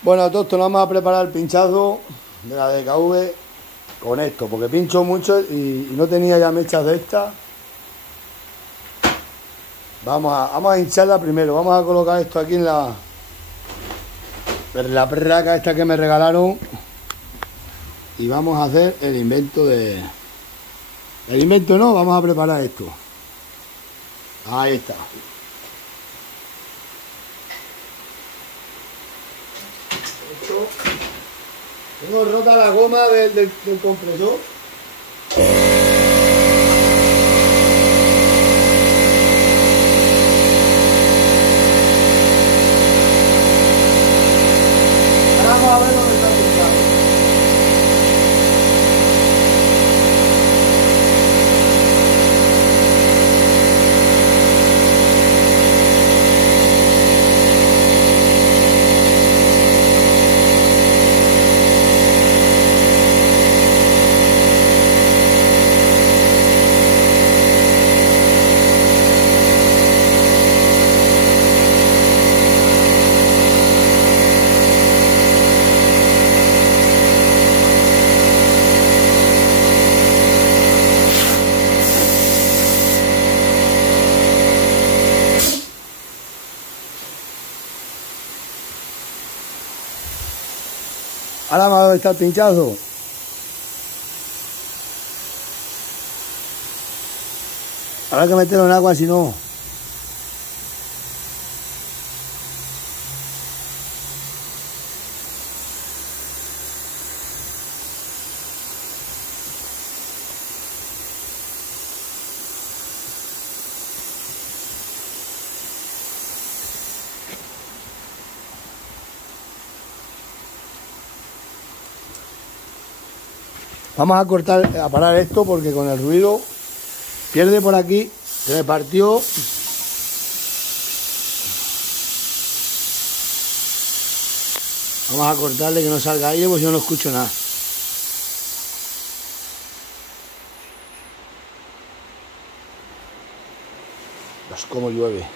Bueno, todo esto nos vamos a preparar el pinchazo de la DKV con esto, porque pincho mucho y no tenía ya mechas de estas. Vamos a hincharla primero, vamos a colocar esto aquí en la perraca esta que me regalaron y vamos a hacer el invento de... El invento no, vamos a preparar esto. Ahí está. Tengo rota la goma del compresor. Ahora vamos a ver dónde está el pinchazo. Ahora vamos a ver dónde está el pinchazo. Habrá que meterlo en agua, si no. Vamos a cortar, a parar esto porque con el ruido pierde por aquí, se me partió. Vamos a cortarle que no salga aire porque yo no escucho nada. Pues cómo llueve.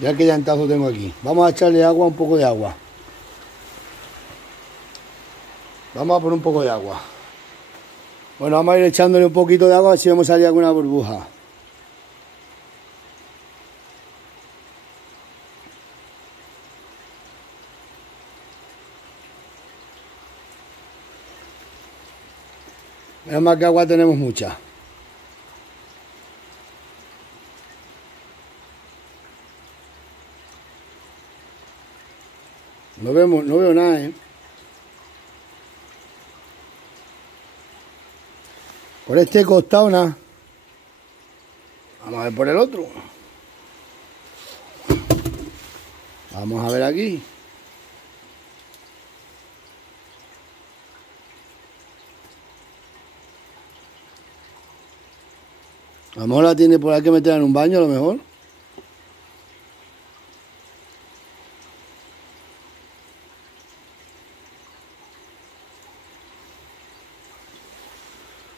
Ya que llantazo tengo aquí. Vamos a echarle agua, un poco de agua. Vamos a poner un poco de agua. Bueno, vamos a ir echándole un poquito de agua a ver si vamos a salir alguna burbuja. Menos mal que agua tenemos mucha. No veo nada, ¿eh? Por este costado nada. Vamos a ver por el otro. Vamos a ver aquí. A lo mejor la tiene por ahí que meter en un baño, a lo mejor.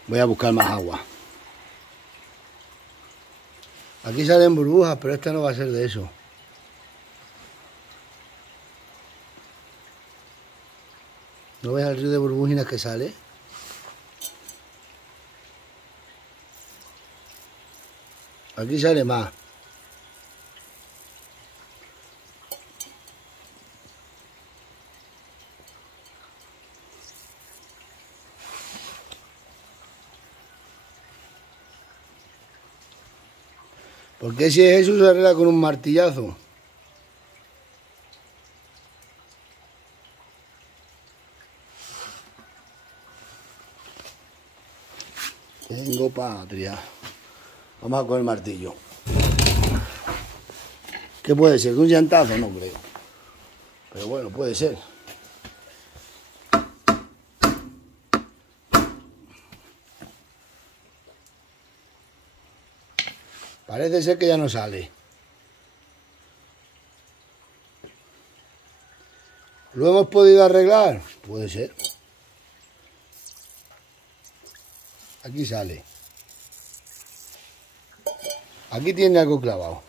Voy a buscar más agua. Aquí salen burbujas, pero esta no va a ser de eso. ¿No ves el río de burbujinas que sale? Aquí sale más. Porque si es eso se arregla con un martillazo. Tengo patria. Vamos a coger el martillo. ¿Qué puede ser? ¿Un llantazo? No creo. Pero bueno, puede ser. Parece ser que ya no sale. ¿Lo hemos podido arreglar? Puede ser. Aquí sale. Aquí tiene algo clavado.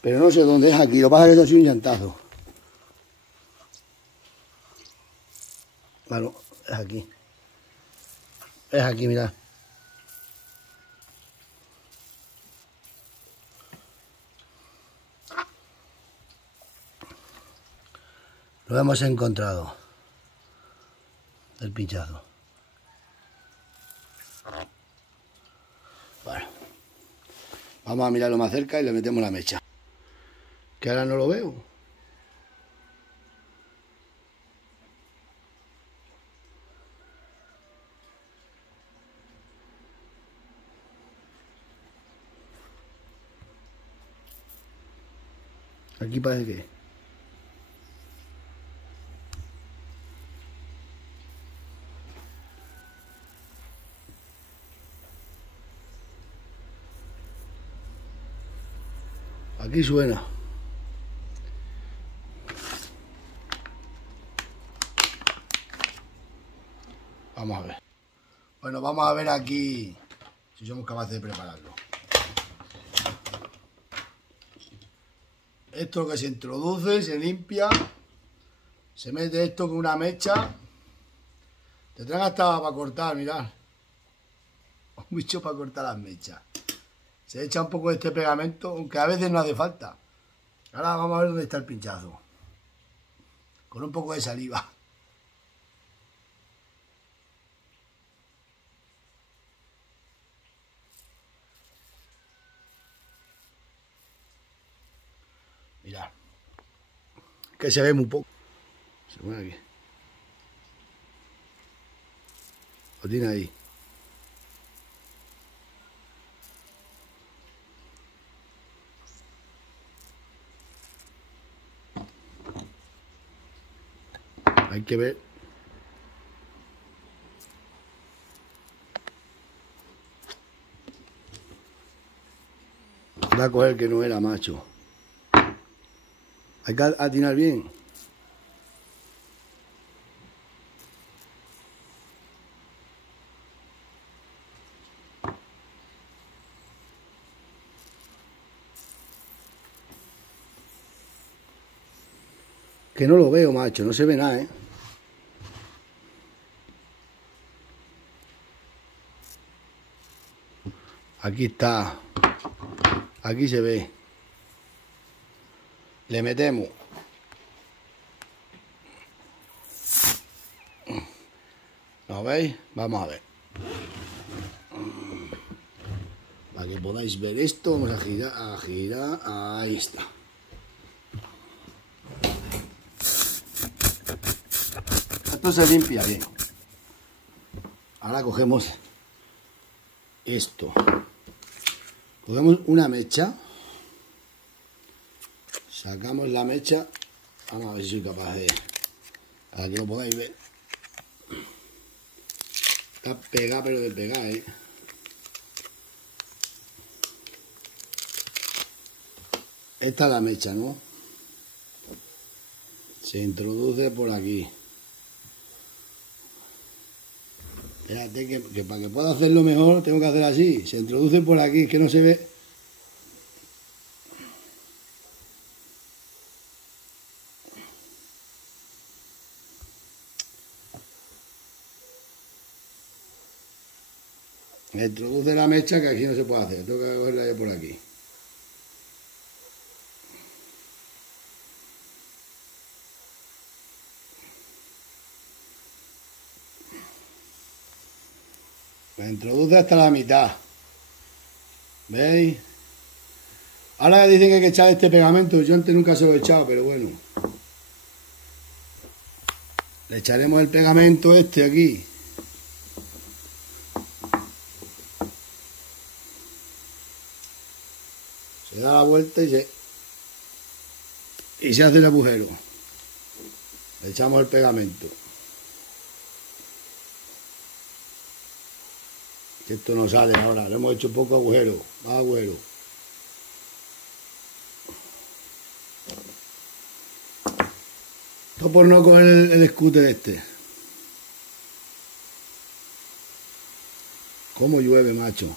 Pero no sé dónde es aquí. Lo que pasa es que eso ha sido un llantazo. Claro, es aquí. Es aquí, mirad. Lo hemos encontrado. El pinchazo. Bueno. Vamos a mirarlo más cerca y le metemos la mecha. Que ahora no lo veo. Aquí parece que... Aquí suena. Vamos a ver. Bueno, vamos a ver aquí si somos capaces de prepararlo. Esto que se introduce, se limpia, se mete esto con una mecha. Te traen hasta para cortar, mirad. Un bicho para cortar las mechas. Se echa un poco de este pegamento, aunque a veces no hace falta. Ahora vamos a ver dónde está el pinchazo. Con un poco de saliva. Mirad. Que se ve muy poco. Se pone aquí. Lo tiene ahí. Hay que ver. Va a coger que no era macho. Hay que atinar bien. Que no lo veo, macho. No se ve nada, ¿eh? Aquí está. Aquí se ve. Le metemos. ¿Lo veis? Vamos a ver. Para que podáis ver esto, vamos a girar, ahí está. Esto se limpia bien. Ahora cogemos esto. Cogemos una mecha. Sacamos la mecha. Vamos a ver si soy capaz de... Para que lo podáis ver. Está pegada, pero de pegar, ¿eh? Esta es la mecha, ¿no? Se introduce por aquí. Espérate que para que pueda hacerlo mejor tengo que hacer así. Se introduce por aquí, que no se ve. Me introduce la mecha que aquí no se puede hacer. Tengo que cogerla ya por aquí. Me introduce hasta la mitad. ¿Veis? Ahora dicen que hay que echar este pegamento. Yo antes nunca se lo he echado, pero bueno. Le echaremos el pegamento este aquí. Se da la vuelta y se hace el agujero. Le echamos el pegamento. Que esto no sale ahora. Le hemos hecho poco agujero. Más agujero. Esto por no coger el scooter este. Cómo llueve, macho.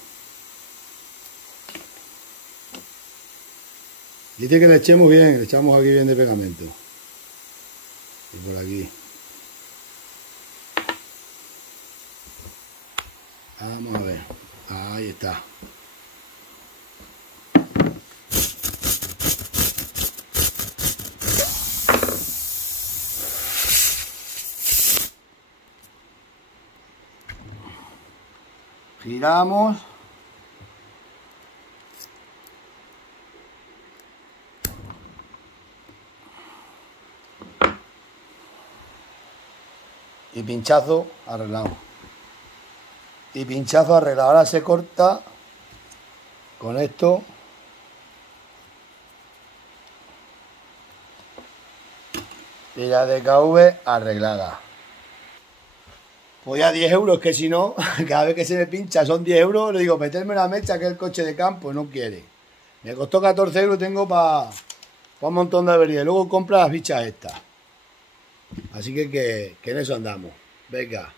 Dice que le echemos bien. Le echamos aquí bien de pegamento. Y por aquí. Vamos a ver. Ahí está. Giramos. Y pinchazo arreglado. Y pinchazo arreglado. Ahora se corta con esto. Y la DKV arreglada. Pues ya 10 euros, que si no, cada vez que se me pincha son 10 euros. Le digo, meterme la mecha, que es el coche de campo, no quiere. Me costó 14 euros, tengo para un montón de averías. Y luego compra las bichas estas. Así que en eso andamos. Venga.